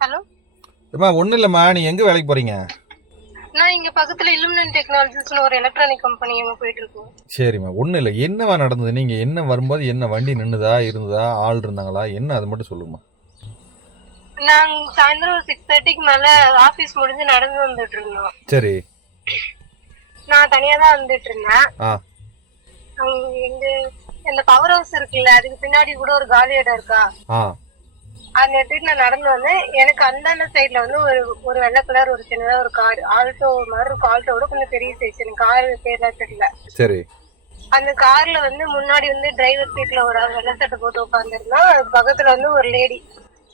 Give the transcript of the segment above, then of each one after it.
Hello? அம்மா ஒன்றும் இல்லைம்மா. நீ எங்கே வேலைக்கு போகிறீங்க நான் இங்க பக்கத்துல இலுமினன் டெக்னாலஜிஸ்னு ஒரு எலக்ட்ரானிக் கம்பெனி அங்க போயிட்டு இருக்கோம். சரிம்மா ஒன்றும் இல்லை. என்னவா நடந்தது? நீங்கள் என்ன வரும்போது என்ன வண்டி நின்றுதா இருந்ததா ஆள் இருந்தாங்களா? என்ன? அது மட்டும் சொல்லுங்கம்மா. நாங்க சாயந்தரம் ஒரு சிக்ஸ் தேர்ட்டிக்கு மேல ஆபீஸ் முடிஞ்சு நடந்து வந்துட்டு இருந்தோம். சரி. நான் தனியா தான் வந்துட்டு இருந்தேன். ஆ. அங்க எங்க இந்த பவர் ஹவுஸ் இருக்குல்ல அதுக்கு பின்னாடி கூட ஒரு காலி இடம் இருக்கா? ஆ. அந்த இடத்துக்கு நான் நடந்து வந்தேன் எனக்கு அந்தாண்ட சைடுல வந்து ஒரு ஒரு வெள்ளை கலர் ஒரு சின்னதா ஒரு கார் ஆல்டோ மாதிரி ஒரு ஆல்டோட கொஞ்சம் பெரிய சைஸ் எனக்கு கார் பேர்ல தெரியல. சரி. அந்த கார்ல வந்து முன்னாடி வந்து டிரைவர் சீட்ல ஒரு வெள்ளை சட்டை போட்டு உட்காந்துருந்தா பக்கத்துல வந்து ஒரு லேடி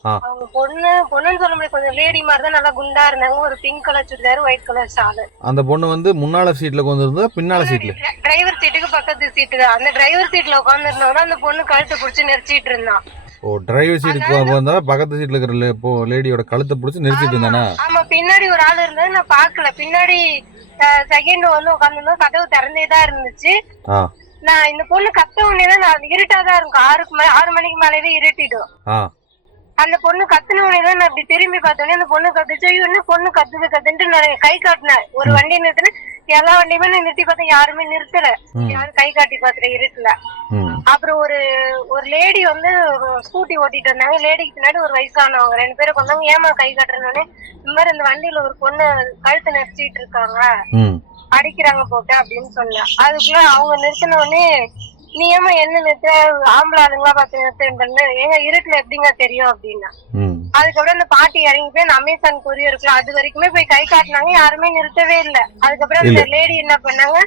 அவங்க பொண்ணு பொண்ணுன்னு சொல்ல முடியாது. கொஞ்சம் லேடி மாதிரி தான் நல்லா குண்டா இருந்தாங்க. ஒரு pink colour churidar white colour shawl அந்த பொண்ணு வந்து முன்னால சீட்டில் உட்காந்துருந்தா பின்னால சீட்டில் டிரைவர் சீட்டுக்கு பக்கத்து சீட்டு தான். அந்த டிரைவர் சீட்ல உட்காந்துருந்தவங்க அந்த பொண்ணு கழுத்தை பிடிச்சி நெரிச்சிட்டு இருந்தான். ஓ டிரைவர் சீட்டுக்கு வந்தா பக்கத்து சீட்டில் இருக்கிற இப்போ லேடியோட கழுத்தை பிடிச்சி நிறுத்திட்டு இருந்தானா ஆமா பின்னாடி ஒரு ஆள் இருந்தது நான் பாக்கல பின்னாடி செகண்ட் வந்து உட்காந்துருந்தோம் கதவு திறந்தே தான் இருந்துச்சு. நான் இந்த பொண்ணு கத்த உடனே நான் இருட்டாதான் இருக்கும். ஆறுக்கு ஆறு மணிக்கு மேலேயே இருட்டிடும். அந்த பொண்ணு கத்துன உடனே தான் நான் இப்படி திரும்பி பார்த்தோன்னே அந்த பொண்ணு கத்துச்சு. என்ன பொண்ணு கத்துது கத்துன்ட்டு நான் கை காட்டினேன். ஒரு வண்டி நிறுத்தினேன். எல்லா வண்டியுமே நான் நிறுத்தி பார்த்தேன். யாருமே நிறுத்தல. யாரும் கை காட்டி பாத்துற இருட்டுல. அப்புறம் ஒரு ஒரு லேடி வந்து ஸ்கூட்டி ஓட்டிட்டு வந்தாங்க லேடிக்கு பின்னாடி ஒரு வயசானவங்க. ரெண்டு பேரும் வந்தாங்க ஏமா கை காட்டுறேன்னு இந்த மாதிரி இந்த வண்டியில ஒரு பொண்ணு கழுத்து நெரிச்சிட்டு இருக்காங்க. அடிக்கிறாங்க போட்டு அப்படின்னு சொன்னேன். அதுக்குள்ள அவங்க நிறுத்தின உடனே நீ ஏமா என்ன நிறுத்த ஆம்பளை ஆளுங்களா பார்த்து நிறுத்துன்னு ஏங்க இருட்டுல எப்படிங்க தெரியும் அப்படின்னா. அதுக்கப்புறம் அந்த பாட்டி இறங்கி போய் அமேசான் கொரியர் இருக்குல்ல அது வரைக்குமே போய் கை காட்டினாங்க. யாருமே நிறுத்தவே இல்ல. அதுக்கப்புறம் அந்த லேடி என்ன பண்ணாங்க?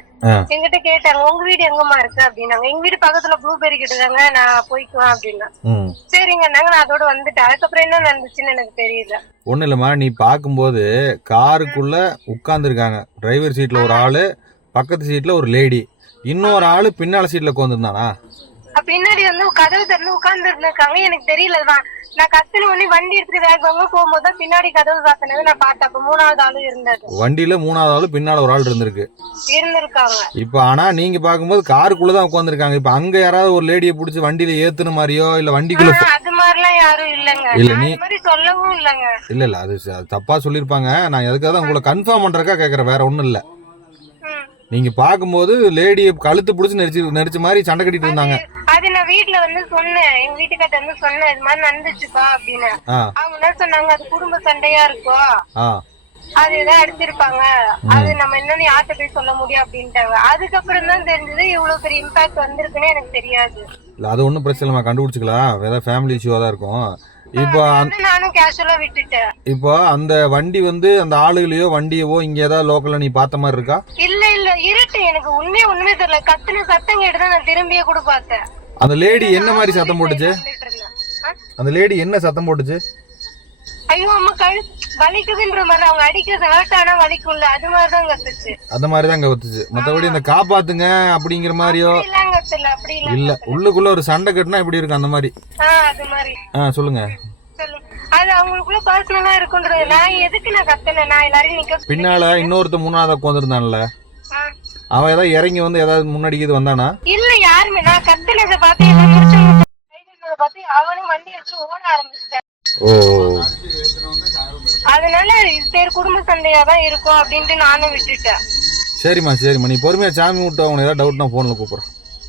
எங்கிட்ட கேட்டாங்க உங்க வீடு எங்கம்மா இருக்கு? அப்படின்னாங்க. எங்க வீடு பக்கத்துல ப்ளூபெரி கிட்டதாங்க நான் போய்க்குவேன் அப்படின்னா. ம். சரிங்கன்னாங்க நான் அதோட வந்துட்டேன். அதுக்கப்புறம் என்ன நடந்துச்சுன்னு எனக்கு தெரியல. ஒன்றும் இல்லைம்மா. நீ பார்க்கும்போது காருக்குள்ள உட்காந்துருக்காங்க டிரைவர் சீட்டில் ஒரு ஆள் பக்கத்து சீட்டில் ஒரு லேடி இன்னொரு ஆள் பின்னால சீட்டில் உட்காந்துருந்தானா பின்னாடி வந்து கதவு திறந்து உட்கார்ந்து இருந்திருக்காங்க எனக்கு தெரியல வா- நான் கத்துன உடனே வண்டி எடுத்துட்டு வேகமா போகும்போது பின்னாடி கதவு சாத்தினது நான் பார்த்தேன். அப்ப மூணாவது ஆளு இருந்தது. வண்டியில் மூணாவது ஆள் பின்னால் ஒரு ஆள் இருந்திருக்கு. இருந்திருக்காங்க. இப்போ ஆனால் நீங்கள் பார்க்கும்போது காருக்குள்ளே தான் உட்காந்துருக்காங்க இப்போ அங்கே யாராவது ஒரு லேடியை பிடிச்சி வண்டியில் ஏற்றுன மாதிரியோ இல்லை வண்டிக்குள்ளே ஆனா, அது மாதிரிலாம் யாரும் இல்லங்க. இல்ல, நீ- சொல்லவும் இல்லங்க. இல்லை இல்லை அது ச- அது தப்பாக சொல்லியிருப்பாங்க. நான் எதுக்காக உங்களை கன்ஃபார்ம் பண்ணுறக்கா கேட்குறேன் வேற ஒன்றும் இல்லை. ம். நீங்கள் பார்க்கும்போது லேடியை கழுத்து பிடிச்சி நெரிச்சு நெரிச்ச மாதிரி சண்டை கட்டிட்டு இருந்தாங்க. அது நான் வீட்ல வந்து சொன்னேன். எங்க வீட்டுக்கிட்ட வந்து சொன்னேன் இது மாதிரி நடந்துச்சுப்பா அப்படின்னு. அவங்க என்ன சொன்னாங்க அது குடும்ப சண்டையா இருக்கும் ஆ. அது ஏதாவது அடிச்சிருப்பாங்க. அது நம்ம என்னன்னு யார்கிட்ட போய் சொல்ல முடியும் அப்படின்ட்டாங்க. அதுக்கப்புறம் தான் தெரிஞ்சது இவ்வளவு பெரிய இம்பாக்ட் வந்திருக்குன்னு எனக்கு தெரியாது. இல்லை அது ஒன்றும் பிரச்சனை இல்லை கண்டுபிடிச்சிக்கலாம். ஏதாவது ஃபேமிலி இஷ்யூவாக தான் இருக்கும். இப்போ நானும் கேஷுவலா விட்டுட்டேன். இப்போ அந்த வண்டி வந்து அந்த ஆளுகளையோ வண்டியவோ இங்கே ஏதாவது லோக்கலில் நீ பார்த்த மாதிரி இருக்கா? இல்ல எனக்கு உண்மையே உண்மையே தெரியல. கத்துன சத்தம் கேட்டுதான் நான் திரும்பியே கூட பார்த்தேன். அந்த லேடி என்ன மாதிரி சத்தம் போட்டுச்சு? அந்த லேடி என்ன சத்தம் போட்டுச்சு? ஐயோ அம்மா கழு வலிக்குதுன்ற மாதிரி அவங்க அடிக்கிறது ஹர்ட் ஆனா வலிக்கும்ல. அது மாதிரிதான் கத்துச்சு. அந்த மாதிரி தான் அங்கே வத்துச்சு மற்றபடி இந்த காப்பாத்துங்க அப்படிங்கிற மாதிரியோ? இல்ல. உள்ளுக்குள்ள ஒரு சண்டை கட்டினா இப்படி இருக்கும் அந்த மாதிரி? அது மாதிரி. ஆ சொல்லுங்க. சொல்லு. அது அவங்களுக்குள்ள பர்சனலா இருக்குன்றது நான் எதுக்கு நான் கத்துனேன்? நான் எல்லாரையும் நிக்க பின்னால இன்னொருத்த மூணாவது உட்காந்துருந்தான்ல. அவன் ஏதாவது இறங்கி வந்து ஏதாவது முன்னாடி இது வந்தானா? இல்ல யாருமே. நான் கத்துனதை பார்த்து பார்த்து அவனும் வண்டி வச்சு ஓட ஆரம்பிச்சிட்டேன். ஓ. அதனால பேர் குடும்ப சண்டையா தான் இருக்கும் அப்படின்ட்டு நானும் விட்டுட்டேன். சரிம்மா சரிம்மா. நீ பொறுமையா சாமி விட்டு அவங்க ஏதாவது டவுட்னா ஃபோனில் கூப்பிட்றேன்.